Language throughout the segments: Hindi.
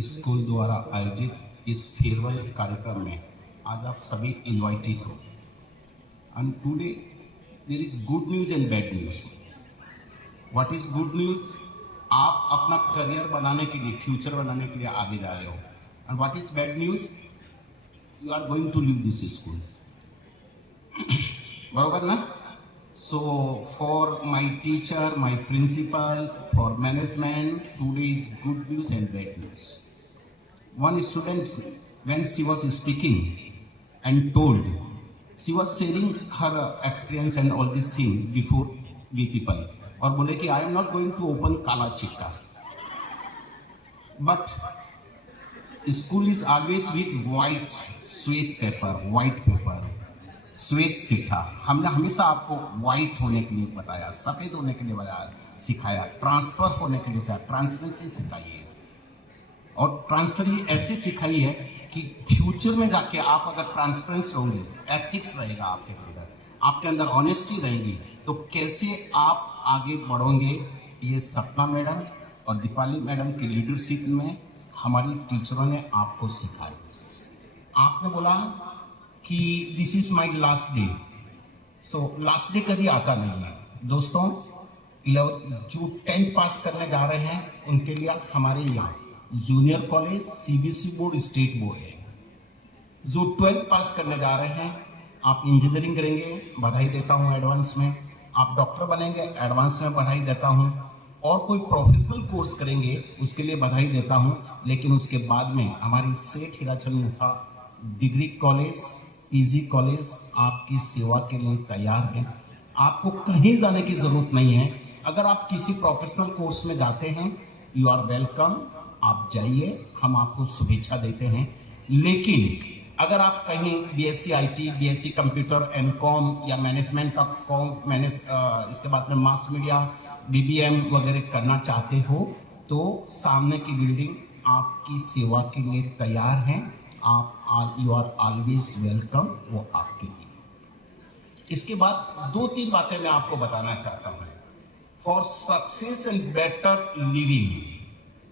स्कूल द्वारा आयोजित इस फेयरवेल कार्यक्रम में आज आप सभी इन्वाइटीज हो। And today there is good news and bad news. What is good news? आप अपना करियर बनाने के लिए, फ्यूचर बनाने के लिए आगे जा रहे हो। And what is bad news? You are going to leave this school. बराबर ना? So for my teacher, my principal, for management, today is good news and bad news. One student, when she was speaking and told, she was sharing her experience and all these things before we people. और बोले कि I am not going to open काला चिट्टा, but school is always with white sweet paper, white paper. श्वेत सीखा। हमने हमेशा आपको व्हाइट होने के लिए बताया, सफ़ेद होने के लिए बताया, सिखाया, ट्रांसफर होने के लिए सिखाया, ट्रांसपेरेंसी सिखाई है। और ट्रांसफर ऐसे सिखाई है कि फ्यूचर में जाके आप अगर ट्रांसपेरेंस होंगे, एथिक्स रहेगा आपके अंदर, आपके अंदर ऑनेस्टी रहेगी, तो कैसे आप आगे बढ़ोगे, ये सपना मैडम और दीपाली मैडम की लीडरशिप में हमारी टीचरों ने आपको सिखाया। आपने बोला कि this is my last day. So last day कभी आता नहीं है दोस्तों। जो 10th पास करने जा रहे हैं उनके लिए हमारे यहाँ junior college CBSE board, state board है। जो 12th पास करने जा रहे हैं, आप इंजीनियरिंग करेंगे, बधाई देता हूँ एडवांस में। आप डॉक्टर बनेंगे, एडवांस में बधाई देता हूँ। और कोई प्रोफेशनल कोर्स करेंगे, उसके लिए बधाई देता हूँ। लेकिन उसके बाद में हमारी सेठ Hirachand Mutha degree college, PG college आपकी सेवा के लिए तैयार है। आपको कहीं जाने की ज़रूरत नहीं है। अगर आप किसी प्रोफेशनल कोर्स में जाते हैं, यू आर वेलकम, आप जाइए, हम आपको शुभेच्छा देते हैं। लेकिन अगर आप कहीं BSc IT, BSc computer and com या मैनेजमेंट का कॉम इसके बाद में मास मीडिया, बीबीएम वगैरह करना चाहते हो, तो सामने की बिल्डिंग आपकी सेवा के लिए तैयार है। यू आर ऑलवेज वेलकम, वो आपके लिए। इसके बाद 2-3 बातें मैं आपको बताना चाहता हूँ। For success and better living,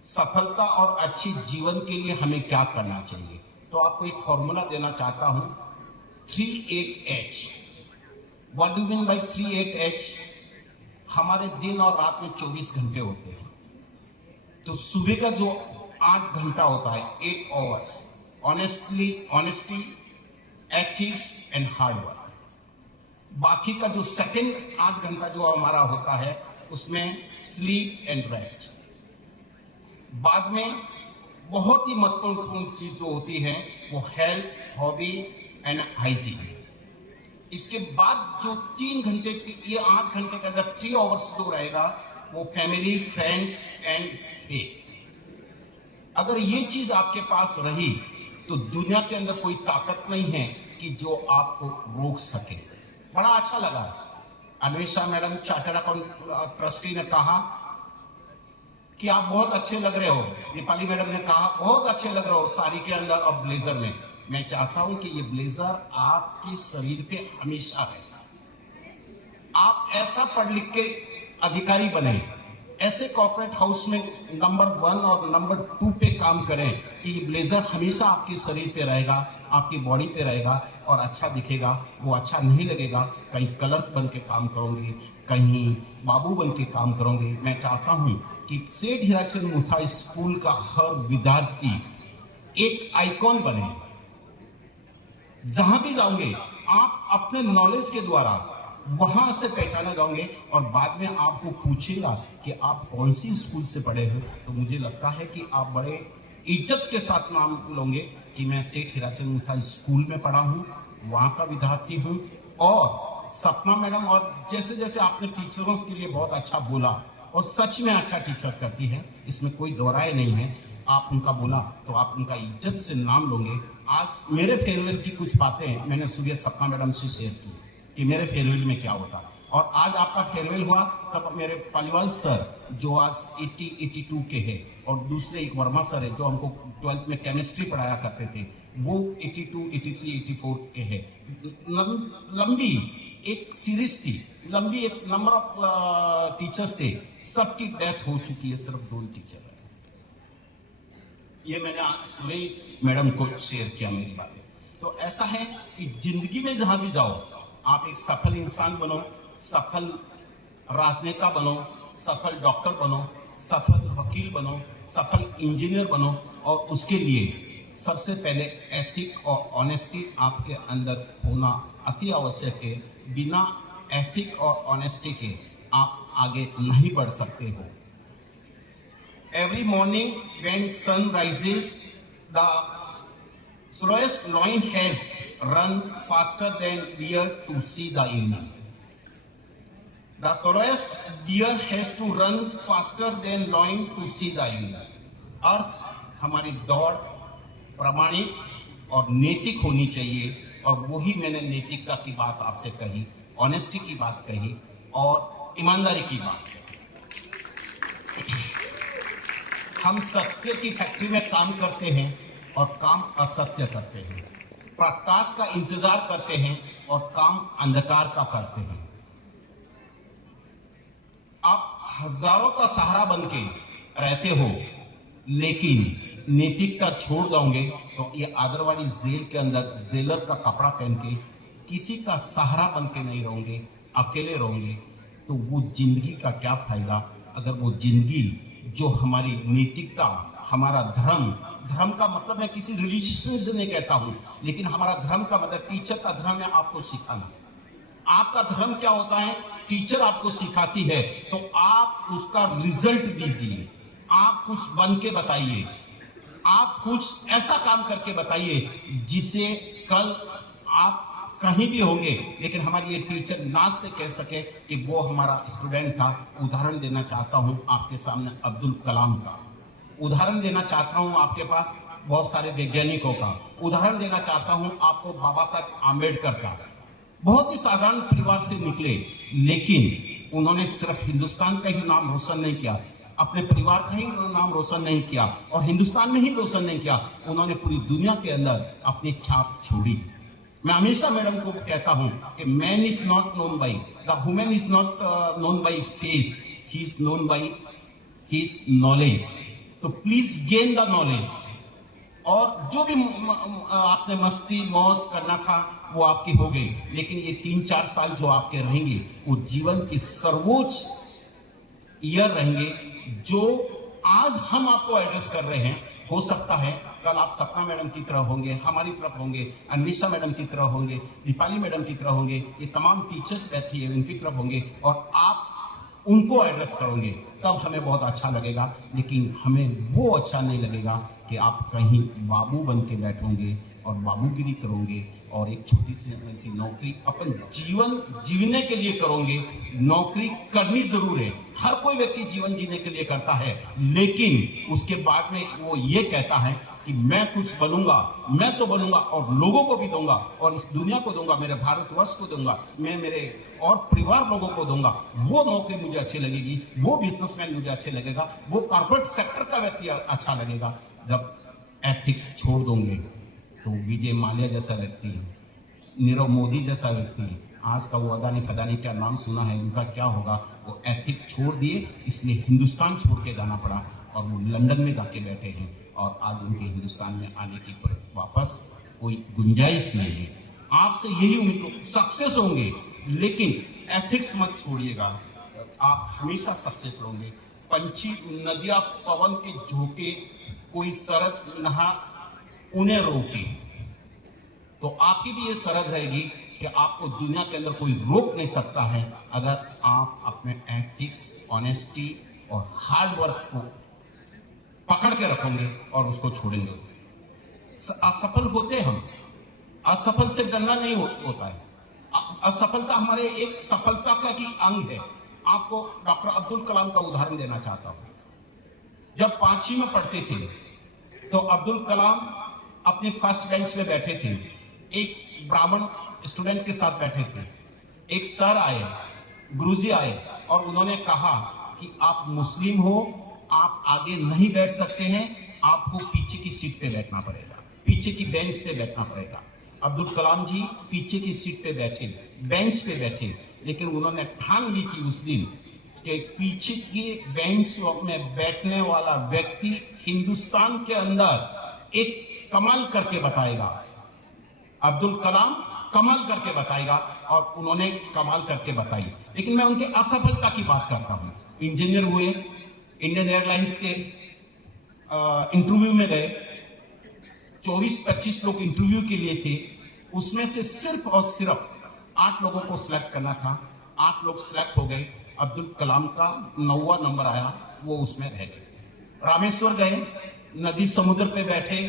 सफलता और अच्छे जीवन के लिए हमें क्या करना चाहिए, तो आपको एक फॉर्मूला देना चाहता हूँ, 38H। What do mean by 38H? हमारे दिन और रात में 24 घंटे होते हैं। तो सुबह का जो 8 घंटा होता है, 8 hours, honesty, ethics and hard work. बाकी का जो सेकंड 8 घंटा जो हमारा होता है, उसमें स्लीप एंड रेस्ट। बाद में बहुत ही महत्वपूर्ण चीज जो होती है वो हेल्थ, हॉबी एंड हाइजीन। इसके बाद जो 3 घंटे, ये 8 घंटे के अंदर 3 आवर्स जो रहेगा, वो फैमिली, फ्रेंड्स एंड फेथ। अगर ये चीज आपके पास रही तो दुनिया के अंदर कोई ताकत नहीं है कि जो आपको रोक सके। बड़ा अच्छा लगा, Anvesha madam chartered account trustee ने कहा कि आप बहुत अच्छे लग रहे हो। दीपाली मैडम ने कहा बहुत अच्छे लग रहे हो साड़ी के अंदर और ब्लेजर में। मैं चाहता हूं कि ये ब्लेजर आपके शरीर पे हमेशा रहे। आप ऐसा पढ़ लिख के अधिकारी बने, ऐसे कॉर्पोरेट हाउस में नंबर 1 और नंबर 2 पे काम करें कि ये ब्लेजर हमेशा आपके शरीर पे रहेगा, आपकी बॉडी पे रहेगा और अच्छा दिखेगा। वो अच्छा नहीं लगेगा, कहीं क्लर्क बन के काम करोगे, कहीं बाबू बन के काम करोगे। मैं चाहता हूँ कि सेठ हीराचंद मुथा स्कूल का हर विद्यार्थी एक आइकॉन बने। जहां भी जाओगे आप अपने नॉलेज के द्वारा वहां से पहचाने जाओगे और बाद में आपको पूछेगा कि आप कौन सी स्कूल से पढ़े हो, तो मुझे लगता है कि आप बड़े इज्जत के साथ नाम लोगे कि मैं सेठ हीराचंद मुथा स्कूल में पढ़ा हूँ, वहाँ का विद्यार्थी हूँ। और सपना मैडम, और जैसे जैसे आपने टीचरों के लिए बहुत अच्छा बोला, और सच में अच्छा टीचर करती है, इसमें कोई दोहराए नहीं है। आप उनका बोला तो आप उनका इज्जत से नाम लोगे। आज मेरे फेयरवेल की कुछ बातें मैंने सुबह सपना मैडम से शेयर की कि मेरे फेयरवेल में क्या होता, और आज आपका फेयरवेल हुआ तब मेरे पालीवाल सर जो आज 82 के हैं, और दूसरे एक वर्मा सर है जो हमको 12th में केमिस्ट्री पढ़ाया करते थे, वो 82, 83, 84 के हैं। लंबी एक सीरीज थी, लंबी एक नंबर ऑफ टीचर्स थे, सबकी डेथ हो चुकी है, सिर्फ 2 टीचर है। ये मैंने सुरेश मैडम को शेयर किया मेरी बातें। तो ऐसा है कि जिंदगी में जहां भी जाओ, आप एक सफल इंसान बनो, सफल राजनेता बनो, सफल डॉक्टर बनो, सफल वकील बनो, सफल इंजीनियर बनो, और उसके लिए सबसे पहले एथिक और ऑनेस्टी आपके अंदर होना अति आवश्यक है। बिना एथिक और ऑनेस्टी के आप आगे नहीं बढ़ सकते हो। Every morning when sun rises, the slowest loin has run faster than deer to see the evening. The slowest deer has to run faster than loin to see the evening. अर्थ हमारी दौड़ प्रामाणिक और नैतिक होनी चाहिए, और वही मैंने नैतिकता की बात आपसे कही, ऑनेस्टी की बात कही और ईमानदारी की बात कही। हम सत्य की फैक्ट्री में काम करते हैं और काम असत्य करते हैं, प्रकाश का इंतजार करते हैं और काम अंधकार का करते हैं। आप हजारों का सहारा बन के रहते हो, लेकिन नैतिकता छोड़ दोगे तो ये आदरवाड़ी जेल के अंदर जेलर का कपड़ा पहन के किसी का सहारा बन के नहीं रहोगे, अकेले रहोगे, तो वो जिंदगी का क्या फायदा। अगर वो जिंदगी जो हमारी नैतिकता, हमारा धर्म, धर्म का मतलब मैं किसी रिलीजियन से नहीं कहता हूं, लेकिन हमारा धर्म का मतलब टीचर का धर्म है आपको सिखाना। आपका धर्म क्या होता है, टीचर आपको सिखाती है, तो आप उसका रिजल्ट दीजिए, आप कुछ बन के बताइए, आप कुछ ऐसा काम करके बताइए जिसे कल आप कहीं भी होंगे लेकिन हमारी ये टीचर नाज से कह सके कि वो हमारा स्टूडेंट था। उदाहरण देना चाहता हूं आपके सामने अब्दुल कलाम का, उदाहरण देना चाहता हूं आपके पास बहुत सारे वैज्ञानिकों का, उदाहरण देना चाहता हूं आपको बाबा साहब आम्बेडकर का। बहुत ही साधारण परिवार से निकले, लेकिन उन्होंने सिर्फ हिंदुस्तान का ही नाम रोशन नहीं किया, अपने परिवार का ही नाम रोशन नहीं किया, और हिंदुस्तान में ही रोशन नहीं किया, उन्होंने पूरी दुनिया के अंदर अपनी छाप छोड़ी। मैं हमेशा मैडम को कहता हूं कि man is not known by the women, is not known by face, he is known by his knowledge. तो प्लीज गेन द नॉलेज, और जो भी आपने मस्ती मौज करना था वो आपकी हो गई, लेकिन ये 3-4 साल जो आपके रहेंगे वो जीवन की सर्वोच्च ईयर रहेंगे। जो आज हम आपको एड्रेस कर रहे हैं, हो सकता है कल आप सपना मैडम की तरह होंगे, हमारी तरफ होंगे, अन्वेषा मैडम की तरह होंगे, दीपाली मैडम की तरह होंगे, ये तमाम टीचर्स बैठी है उनकी तरफ होंगे, और आप उनको एड्रेस करोगे, तब हमें बहुत अच्छा लगेगा। लेकिन हमें वो अच्छा नहीं लगेगा कि आप कहीं बाबू बन के बैठोगे और बाबूगिरी करोगे, और एक छोटी सी नौकरी अपन जीवन जीने के लिए करोगे। नौकरी करनी जरूर है, हर कोई व्यक्ति जीवन जीने के लिए करता है, लेकिन उसके बाद में वो ये कहता है कि मैं कुछ बनूंगा, मैं तो बनूंगा और लोगों को भी दूंगा, और इस दुनिया को दूंगा, मेरे भारतवर्ष को दूंगा, मैं मेरे और परिवार लोगों को दूंगा। वो नौकरी मुझे अच्छी लगेगी, वो बिजनेसमैन मुझे अच्छे लगेगा, वो कॉर्पोरेट सेक्टर का व्यक्ति अच्छा लगेगा। जब एथिक्स छोड़ दोगे तो विजय माल्या जैसा व्यक्ति, नीरव मोदी जैसा व्यक्ति, आज का वो अदानी फदानी क्या नाम सुना है, उनका क्या होगा। वो एथिक छोड़ दिए, इसलिए हिंदुस्तान छोड़ के जाना पड़ा, और वो लंदन में जाके बैठे हैं, और आज उनके हिंदुस्तान में आने की वापस कोई गुंजाइश नहीं है। आपसे यही उम्मीद, सक्सेस होंगे लेकिन एथिक्स मत छोड़िएगा, आप हमेशा सक्सेस होंगे। पंछी नदियां पवन के झोंके, कोई सरद नहा उन्हें रोके, तो आपकी भी ये सरद रहेगी कि आपको दुनिया के अंदर कोई रोक नहीं सकता है, अगर आप अपने एथिक्स, ऑनेस्टी और हार्ड वर्क को पकड़ के रखोगे और उसको छोड़ेंगे। असफल होते हम, असफल से डरना नहीं होता है, असफलता हमारे एक सफलता का ही अंग है। आपको डॉक्टर अब्दुल कलाम का उदाहरण देना चाहता हूं। जब 5वीं में पढ़ते थे तो अब्दुल कलाम अपने फर्स्ट बेंच में बैठे थे, एक ब्राह्मण स्टूडेंट के साथ बैठे थे। एक सर आए, गुरुजी आए, और उन्होंने कहा कि आप मुस्लिम हो, आप आगे नहीं बैठ सकते हैं, आपको पीछे की सीट पे बैठना पड़ेगा, पीछे की बेंच पे बैठना पड़ेगा। अब्दुल कलाम जी पीछे की सीट पे बैठे, बेंच पे बैठे, लेकिन उन्होंने ठान ली थी उस दिन कि पीछे की बेंच में बैठने वाला व्यक्ति हिंदुस्तान के अंदर एक कमाल करके बताएगा। अब्दुल कलाम कमाल करके बताएगा और उन्होंने कमाल करके बताई। लेकिन मैं उनके असफलता की बात करता हूं। इंजीनियर हुए, इंडियन एयरलाइंस के इंटरव्यू में गए, 24-25 लोग इंटरव्यू के लिए थे, उसमें से सिर्फ और सिर्फ 8 लोगों को सिलेक्ट करना था। 8 लोग सिलेक्ट हो गए, अब्दुल कलाम का 9वां नंबर आया, वो उसमें रह गए। रामेश्वर गए, नदी समुद्र पे बैठे,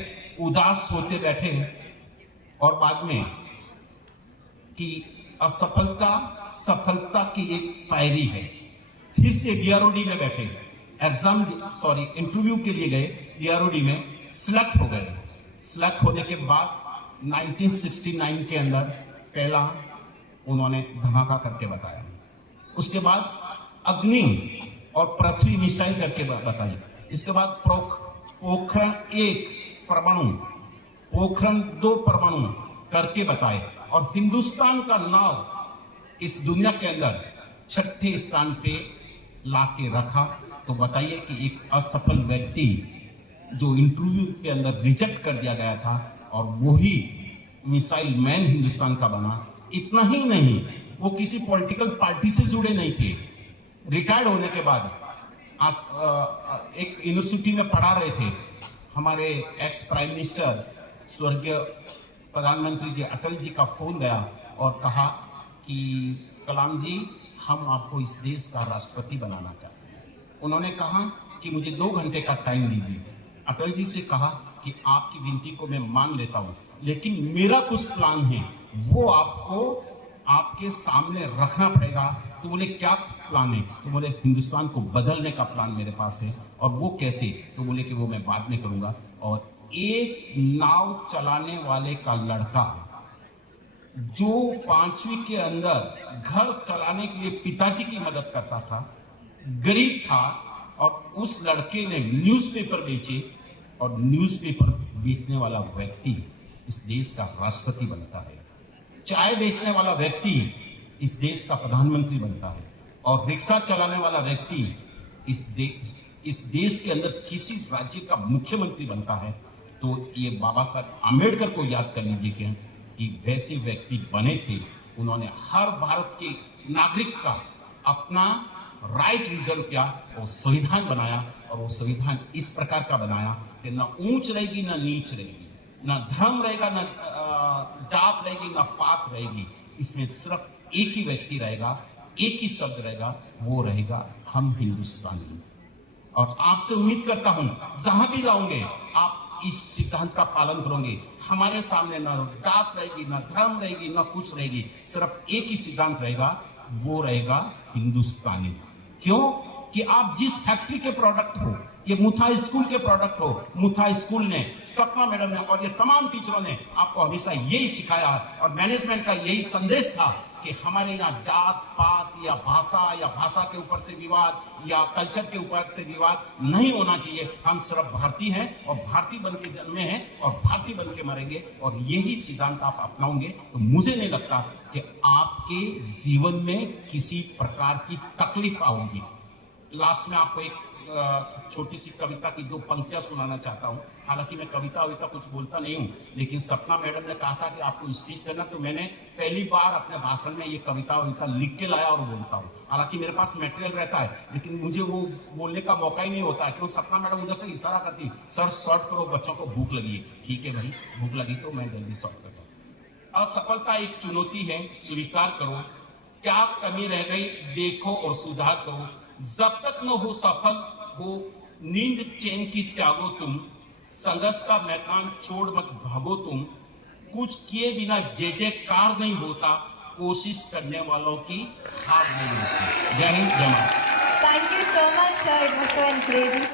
उदास होते बैठे और बाद में कि असफलता सफलता की एक पायरी है। फिर से डीआरओडी में बैठे, इंटरव्यू के लिए गए, डीआरओडी में सिलेक्ट हो गए। सिलेक्ट होने के बाद 1969 के अंदर पहला उन्होंने धमाका करके बताया। उसके बाद अग्नि और पृथ्वी मिसाइल करके बताई। इसके बाद पोखरण 1 परमाणु, पोखरण 2 परमाणु करके बताए और हिंदुस्तान का नाम इस दुनिया के अंदर 6ठे स्थान पे लाके रखा। तो बताइए कि एक असफल व्यक्ति जो इंटरव्यू के अंदर रिजेक्ट कर दिया गया था और वही मिसाइल मैन हिंदुस्तान का बना। इतना ही नहीं, वो किसी पॉलिटिकल पार्टी से जुड़े नहीं थे। रिटायर्ड होने के बाद एक यूनिवर्सिटी में पढ़ा रहे थे। हमारे एक्स प्राइम मिनिस्टर स्वर्गीय प्रधानमंत्री जी अटल जी का फोन गया और कहा कि कलाम जी, हम आपको इस देश का राष्ट्रपति बनाना चाहते हैं। उन्होंने कहा कि मुझे 2 घंटे का टाइम दीजिए। अटल जी से कहा कि आपकी विनती को मैं मान लेता हूं, लेकिन मेरा कुछ प्लान है, वो आपको आपके सामने रखना पड़ेगा। तो बोले क्या प्लान है? तो बोले हिंदुस्तान को बदलने का प्लान मेरे पास है। और वो कैसे? तो बोले कि वो मैं बाद में करूंगा। और एक नाव चलाने वाले का लड़का जो 5वीं के अंदर घर चलाने के लिए पिताजी की मदद करता था, गरीब था, और उस लड़के ने न्यूज़पेपर बेचे और न्यूज़पेपर बेचने वाला व्यक्ति इस देश का राष्ट्रपति बनता है। चाय बेचने वाला व्यक्ति इस देश का प्रधानमंत्री बनता है और रिक्शा चलाने वाला व्यक्ति इस देश के अंदर किसी राज्य का मुख्यमंत्री बनता है। तो ये बाबा साहब आम्बेडकर को याद कर लीजिए कि वैसे व्यक्ति बने थे। उन्होंने हर भारत के नागरिक का अपना राइट रिजर्व किया और संविधान बनाया। और वो संविधान इस प्रकार का बनाया कि ना ऊंच रहेगी ना नीच रहेगी, ना धर्म रहेगा ना जात रहेगी ना पात रहेगी। इसमें सिर्फ एक ही व्यक्ति रहेगा, एक ही शब्द रहेगा, वो रहेगा हम हिंदुस्तानी। और आपसे उम्मीद करता हूं जहां भी जाओगे आप इस सिद्धांत का पालन करोगे। हमारे सामने ना जात रहेगी, ना धर्म रहेगी, ना कुछ रहेगी, सिर्फ एक ही सिद्धांत रहेगा, वो रहेगा हिंदुस्तानी। क्यों? कि आप जिस फैक्ट्री के प्रोडक्ट हो, ये मुथा स्कूल के प्रोडक्ट हो, मुथा स्कूल ने, सपना मैडम ने और ये तमाम टीचरों ने आपको हमेशा यही सिखाया और मैनेजमेंट का यही संदेश था कि हमारे यहाँ जात पात या भाषा के ऊपर से विवाद या कल्चर के ऊपर से विवाद नहीं होना चाहिए। हम सिर्फ भारतीय हैं और भारतीय बन के जन्मे हैं और भारतीय बन के मरेंगे। और यही सिद्धांत आप अपनाओगे तो मुझे नहीं लगता कि आपके जीवन में किसी प्रकार की तकलीफ आएगी। लास्ट में आपको एक छोटी सी कविता की 2 पंक्तियां सुनाना चाहता हूं। हालांकि मैं कविता कुछ बोलता नहीं हूं, लेकिन सपना मैडम ने कहा था कि आपको स्पीच करना, तो मैंने पहली बार अपने भाषण में ये कविता लिख के लाया और बोलता हूं। हालांकि मेरे पास मटेरियल रहता है, लेकिन मुझे वो बोलने का मौका ही नहीं होता है। क्यों? सपना मैडम उधर से इशारा करती, सर शॉर्ट करो, बच्चों को भूख लगी है। ठीक है भाई, भूख लगी तो मैं जल्दी शॉर्ट करता हूँ। असफलता एक चुनौती है, स्वीकार करो। क्या कमी रह गई देखो और सुधार करो। जब तक न हो सफल हो नींद चैन की त्यागो तुम। संघर्ष का मैदान छोड़ मत भागो तुम। कुछ किए बिना जय जयकार नहीं होता, कोशिश करने वालों की हार नहीं होती। जय हिंद, जय Bharat. Thank you so much, sir. It was so encouraging.